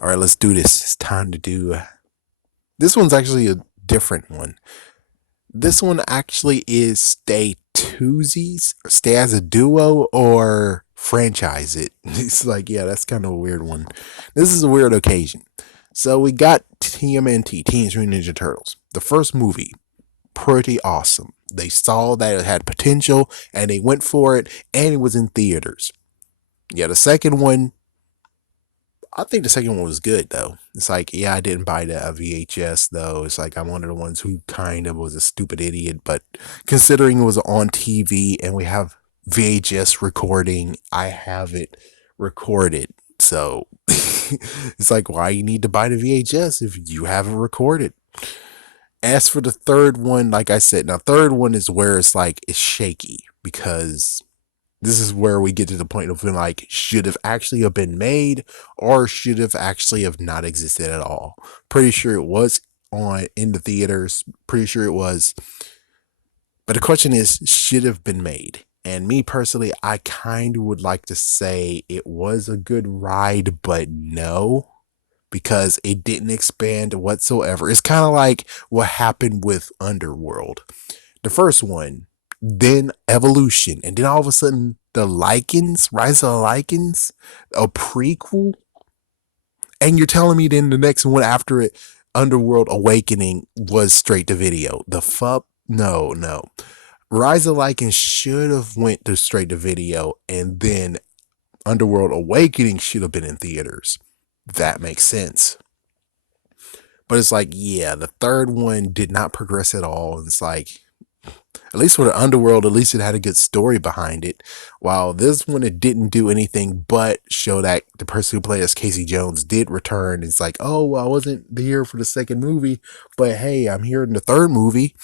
All right, let's do this. It's time to do. This one's actually a different one. This one actually is stay twosies, stay as a duo, or franchise it. It's like, yeah, that's kind of a weird one. This is a weird occasion. So we got TMNT, Teenage Mutant Ninja Turtles. The first movie, pretty awesome. They saw that it had potential and they went for it, and it was in theaters. Yeah, the second one, I think the second one was good though. It's like, yeah, I didn't buy the VHS though. It's like I'm one of the ones who kind of was a stupid idiot, but considering it was on TV and we have VHS recording, I have it recorded. So it's like, why you need to buy the VHS if you have it recorded? As for the third one, like I said, now third one is where it's like it's shaky because this is where we get to the point of being like, should have actually have been made or should have actually have not existed at all. Pretty sure it was on in the theaters. Pretty sure it was. But the question is, should have been made. And me personally, I kind of would like to say it was a good ride, but no, because it didn't expand whatsoever. It's kind of like what happened with Underworld. The first one, then Evolution, and then all of a sudden the Lycans, Rise of the Lycans, a prequel, and you're telling me then the next one after it, Underworld Awakening, was straight to video. The fuck? No, no. Rise of the Lycans should have went to straight to video, and then Underworld Awakening should have been in theaters. That makes sense. But it's like, yeah, the third one did not progress at all. It's like, at least with the Underworld, at least it had a good story behind it. While this one, it didn't do anything but show that the person who played as Casey Jones did return. It's like, oh, well, I wasn't here for the second movie, but hey, I'm here in the third movie.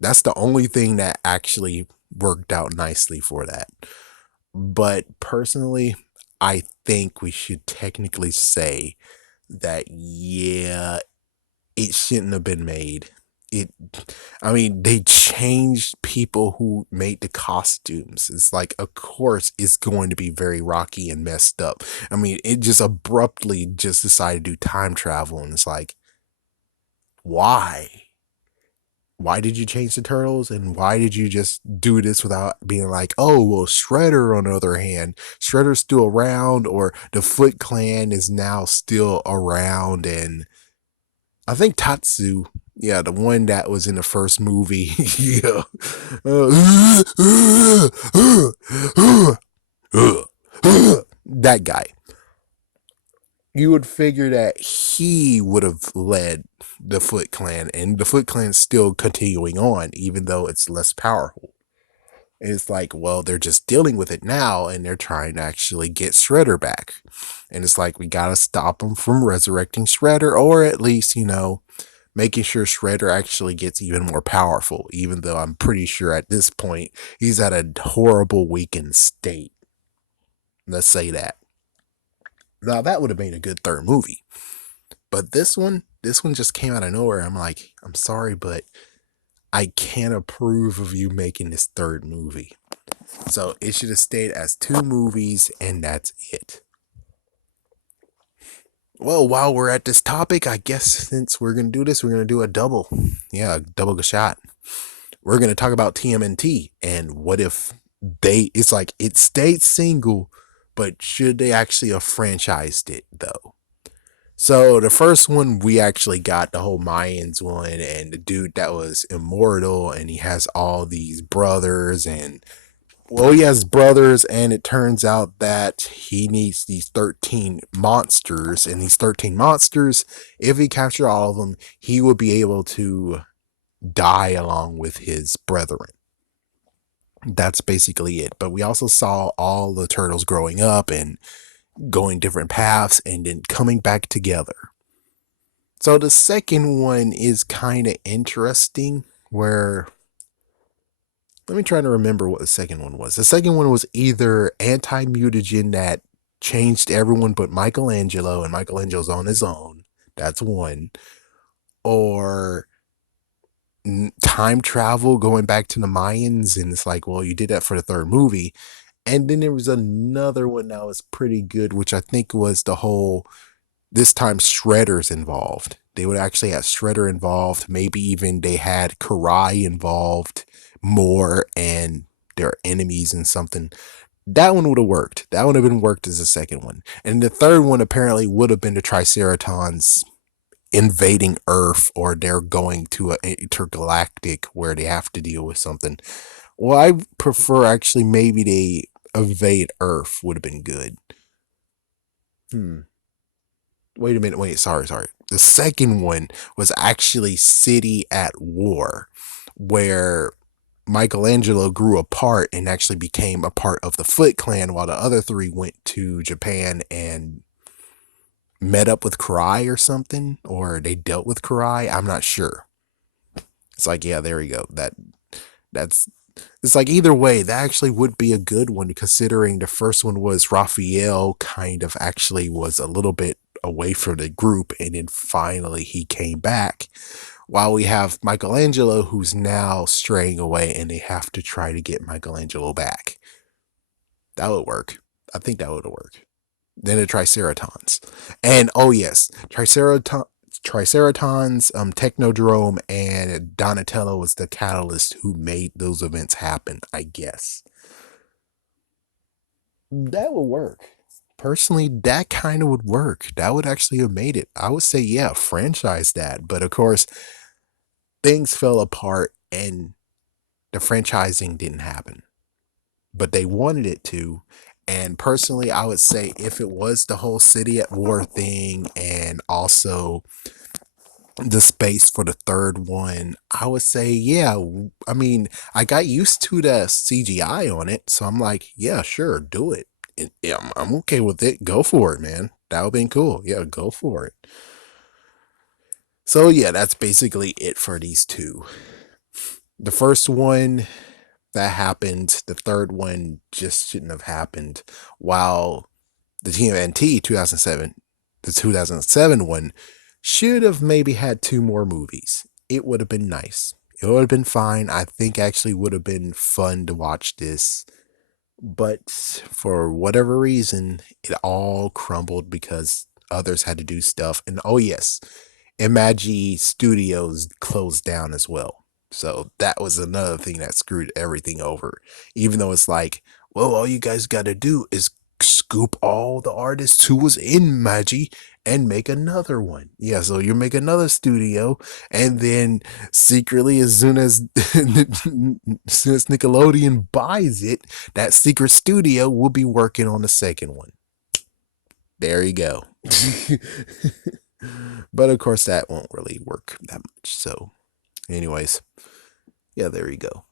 That's the only thing that actually worked out nicely for that. But personally, I think we should technically say that, yeah, it shouldn't have been made. It, I mean, they changed people who made the costumes. It's like, of course, it's going to be very rocky and messed up. I mean, it just abruptly just decided to do time travel, and it's like, why? Why did you change the turtles, and why did you just do this without being like, oh, well, Shredder, on the other hand, Shredder's still around, or the Foot Clan is now still around, and I think Tatsu, yeah, the one that was in the first movie, yeah, that guy. You would figure that he would have led the Foot Clan, and the Foot Clan's still continuing on, even though it's less powerful. And it's like, well, they're just dealing with it now, and they're trying to actually get Shredder back. And it's like, we gotta stop them from resurrecting Shredder, or at least, making sure Shredder actually gets even more powerful, even though I'm pretty sure at this point he's at a horrible weakened state. Let's say that. Now that would have made a good third movie. But this one just came out of nowhere. I'm like, I'm sorry, but I can't approve of you making this third movie. So it should have stayed as two movies, and that's it. Well, while we're at this topic, I guess since we're gonna do this, we're gonna do a double. Yeah, a double shot. We're gonna talk about TMNT and what if it's like it stayed single, but should they actually have franchised it though? So the first one, we actually got the whole Mayans one, and the dude that was immortal, and he has all these brothers, and well, he has brothers, and it turns out that he needs these 13 monsters, and these 13 monsters, if he captured all of them, he would be able to die along with his brethren. That's basically it. But we also saw all the turtles growing up and going different paths and then coming back together. So the second one is kind of interesting, where let me try to remember what the second one was. The second one was either anti-mutagen that changed everyone but Michelangelo, and Michelangelo's on his own. That's one. Or time travel, going back to the Mayans, and it's like, well, you did that for the third movie. And then there was another one that was pretty good, which I think was the whole This time, Shredder's involved. They would actually have Shredder involved. Maybe even they had Karai involved more and their enemies and something. That one would have worked. That would have been worked as a second one. And the third one apparently would have been the Triceratons invading Earth, or they're going to an intergalactic where they have to deal with something. Well, I prefer actually maybe they evade Earth would have been good. Hmm. Wait a minute. Wait, sorry. The second one was actually City at War, where Michelangelo grew apart and actually became a part of the Foot Clan, while the other three went to Japan and met up with Karai or something, or they dealt with Karai. I'm not sure. It's like, yeah, there you go. That's it's like either way, that actually would be a good one, considering the first one was Raphael kind of actually was a little bit away from the group, and then finally he came back. While we have Michelangelo, who's now straying away, and they have to try to get Michelangelo back. That would work. I think that would work. Then the Triceratons. And oh yes, Triceratons, Technodrome, and Donatello was the catalyst who made those events happen, I guess. That would work. Personally, that kind of would work. That would actually have made it. I would say, yeah, franchise that. But of course, things fell apart and the franchising didn't happen. But they wanted it to. And personally, I would say if it was the whole city at war thing and also the space for the third one, I would say, yeah. I mean, I got used to the CGI on it. So I'm like, yeah, sure, do it. And, yeah, I'm okay with it. Go for it, man. That would have been cool. Yeah, go for it. So, yeah, that's basically it for these two. The first one, that happened. The third one just shouldn't have happened. While the TMNT 2007, the 2007 one should have maybe had two more movies. It would have been nice. It would have been fine. I think actually would have been fun to watch this. But for whatever reason, it all crumbled because others had to do stuff. And oh, yes, Imagi Studios closed down as well. So that was another thing that screwed everything over. Even though it's like, well, all you guys got to do is scoop all the artists who was in Magi and make another one. Yeah, so you make another studio, and then secretly, as soon as Nickelodeon buys it, that secret studio will be working on the second one. There you go. But of course, that won't really work that much. So, anyways, yeah, there you go.